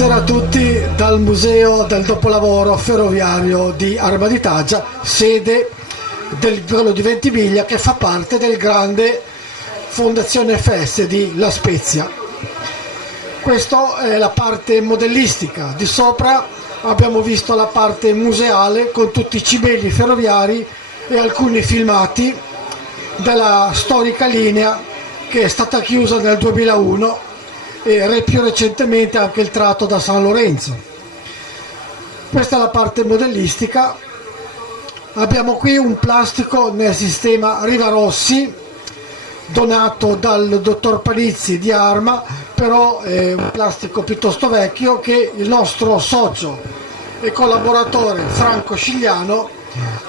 Buonasera a tutti dal Museo del Dopolavoro Ferroviario di Armaditaggia, sede del Grollo di Ventimiglia, che fa parte del grande Fondazione FS di La Spezia. Questa è la parte modellistica. Di sopra abbiamo visto la parte museale con tutti i cimeli ferroviari e alcuni filmati della storica linea che è stata chiusa nel 2001 e più recentemente anche il tratto da San Lorenzo. Questa è la parte modellistica. Abbiamo qui un plastico nel sistema Rivarossi donato dal dottor Panizzi di Arma, però è un plastico piuttosto vecchio che il nostro socio e collaboratore Franco Scigliano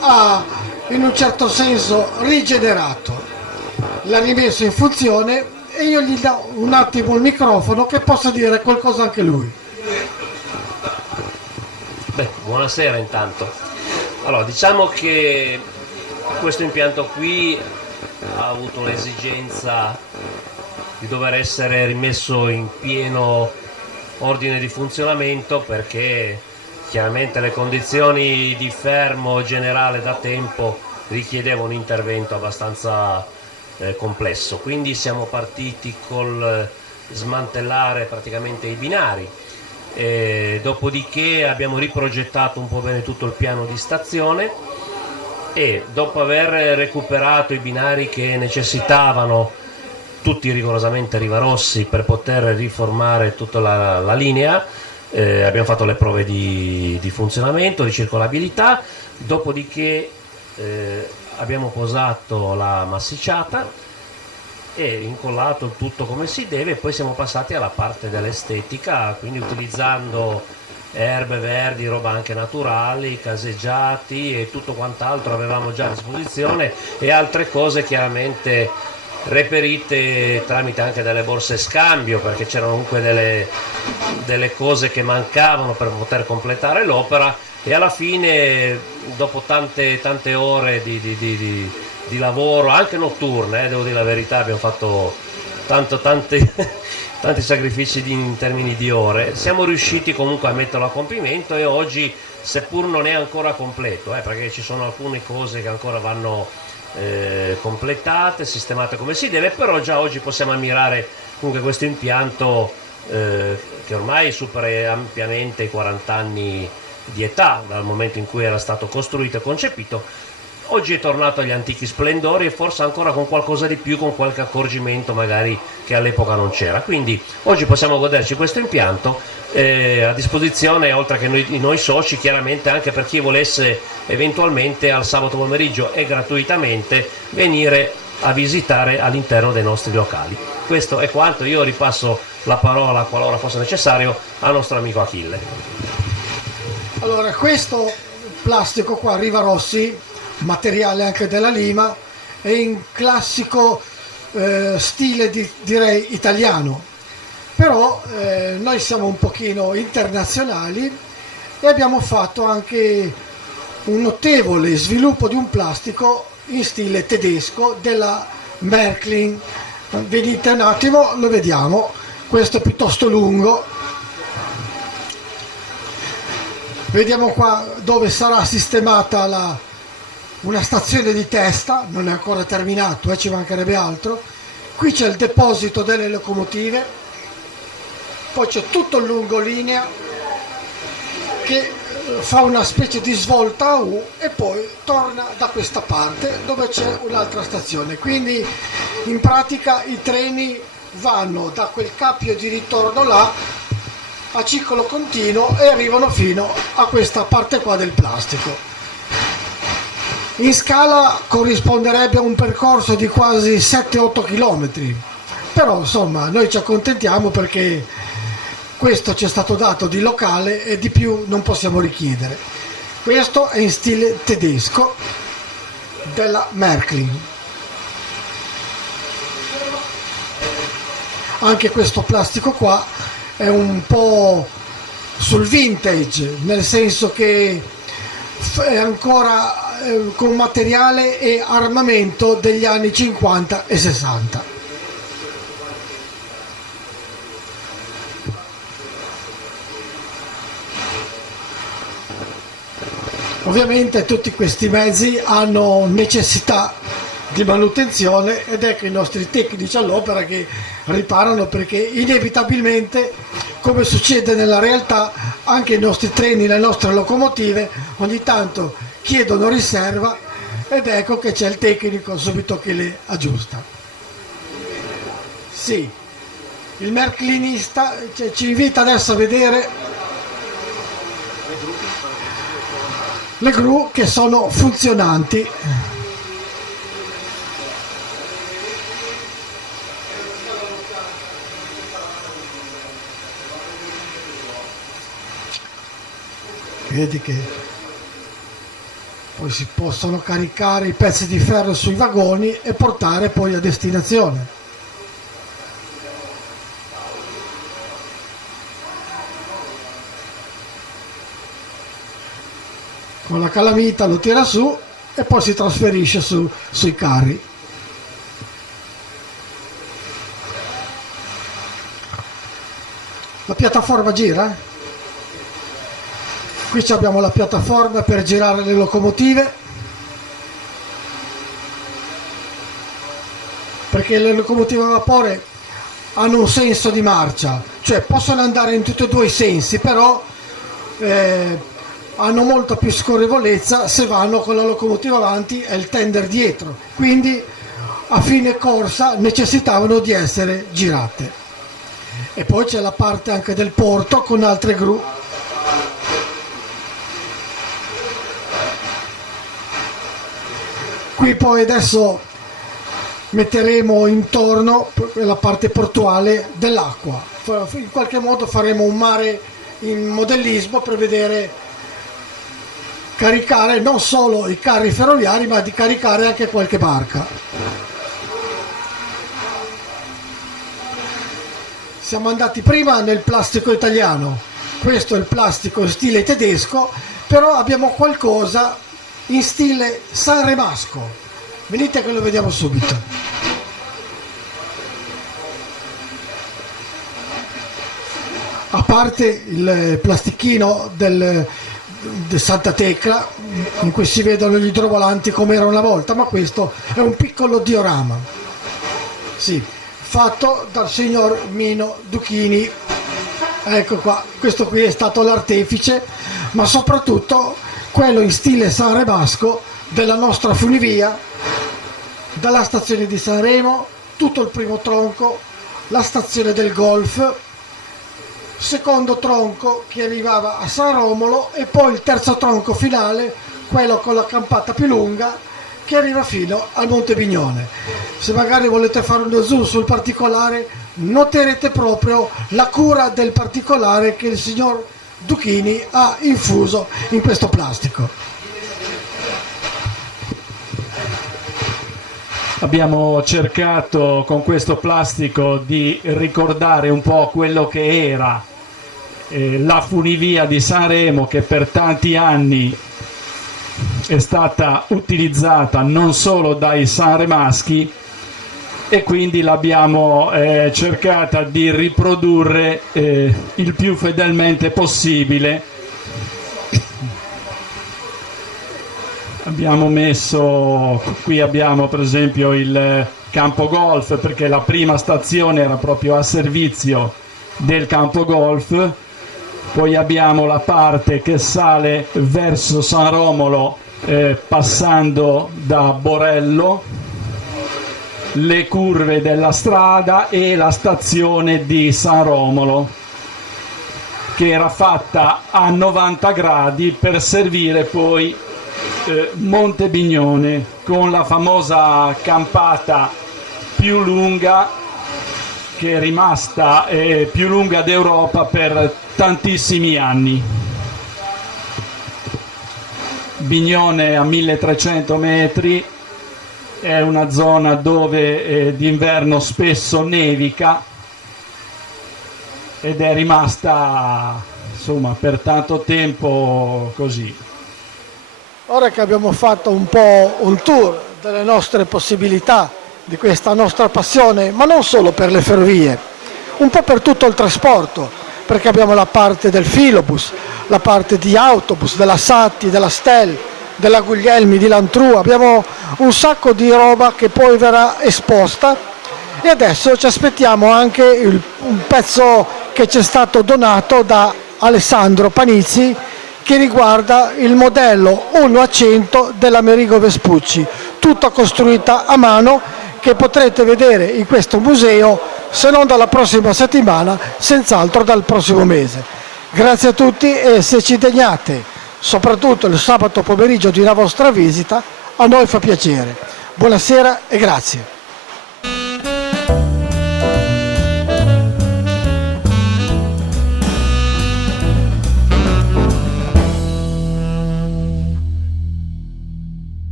ha in un certo senso rigenerato, l'ha rimesso in funzione e io gli do un attimo il microfono che possa dire qualcosa anche lui. Beh, buonasera intanto. Allora, diciamo che questo impianto qui ha avuto l'esigenza di dover essere rimesso in pieno ordine di funzionamento perché chiaramente le condizioni di fermo generale da tempo richiedevano un intervento abbastanza complesso, quindi siamo partiti col smantellare praticamente i binari, dopodiché abbiamo riprogettato un po' bene tutto il piano di stazione e dopo aver recuperato i binari che necessitavano, tutti rigorosamente Rivarossi, per poter riformare tutta la linea, abbiamo fatto le prove di funzionamento, di circolabilità, dopodiché abbiamo posato la massicciata e incollato il tutto come si deve, e poi siamo passati alla parte dell'estetica, quindi utilizzando erbe verdi, roba anche naturali, caseggiati e tutto quant'altro avevamo già a disposizione, e altre cose chiaramente reperite tramite anche delle borse scambio, perché c'erano comunque delle cose che mancavano per poter completare l'opera. E alla fine, dopo tante ore di lavoro, anche notturne, devo dire la verità, abbiamo fatto tanti sacrifici in termini di ore, siamo riusciti comunque a metterlo a compimento, e oggi, seppur non è ancora completo, perché ci sono alcune cose che ancora vanno completate, sistemate come si deve, però già oggi possiamo ammirare comunque questo impianto che ormai supera ampiamente i 40 anni di età dal momento in cui era stato costruito e concepito. Oggi è tornato agli antichi splendori e forse ancora con qualcosa di più, con qualche accorgimento magari che all'epoca non c'era. Quindi oggi possiamo goderci questo impianto a disposizione, oltre che noi soci, chiaramente anche per chi volesse eventualmente al sabato pomeriggio e gratuitamente venire a visitare all'interno dei nostri locali. Questo è quanto. Io ripasso la parola, qualora fosse necessario, al nostro amico Achille. Allora, questo plastico qua, Rivarossi, materiale anche della Lima, è in classico stile direi italiano, però noi siamo un pochino internazionali e abbiamo fatto anche un notevole sviluppo di un plastico in stile tedesco della Märklin. Venite un attimo, lo vediamo. Questo è piuttosto lungo. Vediamo qua dove sarà sistemata una stazione di testa, non è ancora terminato, ci mancherebbe altro. Qui c'è il deposito delle locomotive, poi c'è tutto il lungolinea che fa una specie di svolta a U e poi torna da questa parte dove c'è un'altra stazione. Quindi in pratica i treni vanno da quel cappio di ritorno là a ciclo continuo e arrivano fino a questa parte qua del plastico. In scala corrisponderebbe a un percorso di quasi 7-8 km, però insomma noi ci accontentiamo perché questo ci è stato dato di locale e di più non possiamo richiedere. Questo è in stile tedesco della Märklin. Anche questo plastico qua è un po' sul vintage, nel senso che è ancora con materiale e armamento degli anni 50 e 60. Ovviamente tutti questi mezzi hanno necessità di manutenzione ed ecco i nostri tecnici all'opera che riparano, perché inevitabilmente, come succede nella realtà, anche i nostri treni, le nostre locomotive ogni tanto chiedono riserva ed ecco che c'è il tecnico subito che le aggiusta. Sì, il merclinista ci invita adesso a vedere le gru che sono funzionanti. Vedi che poi si possono caricare i pezzi di ferro sui vagoni e portare poi a destinazione. Con la calamita lo tira su e poi si trasferisce sui carri. La piattaforma gira? Qui abbiamo la piattaforma per girare le locomotive, perché le locomotive a vapore hanno un senso di marcia, cioè possono andare in tutti e due i sensi, però hanno molta più scorrevolezza se vanno con la locomotiva avanti e il tender dietro, quindi a fine corsa necessitavano di essere girate. E poi c'è la parte anche del porto con altre gru. Qui poi adesso metteremo intorno la parte portuale dell'acqua, in qualche modo faremo un mare in modellismo per vedere caricare non solo i carri ferroviari ma di caricare anche qualche barca. Siamo andati prima nel plastico italiano, questo è il plastico in stile tedesco, però abbiamo qualcosa in stile sanremasco. Venite che lo vediamo subito. A parte il plastichino del Santa Tecla in cui si vedono gli idrovolanti come era una volta, ma questo è un piccolo diorama, sì, fatto dal signor Mino Duchini. Ecco qua, questo qui è stato l'artefice, ma soprattutto quello in stile sanremasco della nostra funivia, dalla stazione di Sanremo, tutto il primo tronco, la stazione del Golf, secondo tronco che arrivava a San Romolo e poi il terzo tronco finale, quello con la campata più lunga, che arriva fino al Monte Bignone. Se magari volete fare uno zoom sul particolare, noterete proprio la cura del particolare che il signor Duchini ha infuso in questo plastico. Abbiamo cercato con questo plastico di ricordare un po' quello che era la funivia di Sanremo, che per tanti anni è stata utilizzata non solo dai sanremaschi, e quindi l'abbiamo cercata di riprodurre il più fedelmente possibile. Abbiamo messo, qui abbiamo per esempio il campo golf, perché la prima stazione era proprio a servizio del campo golf. Poi abbiamo la parte che sale verso San Romolo passando da Borello, le curve della strada e la stazione di San Romolo, che era fatta a 90 gradi per servire poi Monte Bignone, con la famosa campata più lunga, che è rimasta più lunga d'Europa per tantissimi anni. Bignone a 1300 metri, è una zona dove d'inverno spesso nevica ed è rimasta insomma per tanto tempo così. Ora che abbiamo fatto un po' un tour delle nostre possibilità, di questa nostra passione, ma non solo per le ferrovie, un po' per tutto il trasporto, perché abbiamo la parte del filobus, la parte di autobus, della Satti, della Stel, della Guglielmi, di Lantrua, abbiamo un sacco di roba che poi verrà esposta. E adesso ci aspettiamo anche un pezzo che ci è stato donato da Alessandro Panizzi, che riguarda il modello 1-100 dell'Amerigo Vespucci, tutta costruita a mano, che potrete vedere in questo museo, se non dalla prossima settimana, senz'altro dal prossimo mese. Grazie a tutti, e se ci degnate, soprattutto il sabato pomeriggio, di una vostra visita, a noi fa piacere. Buonasera e grazie.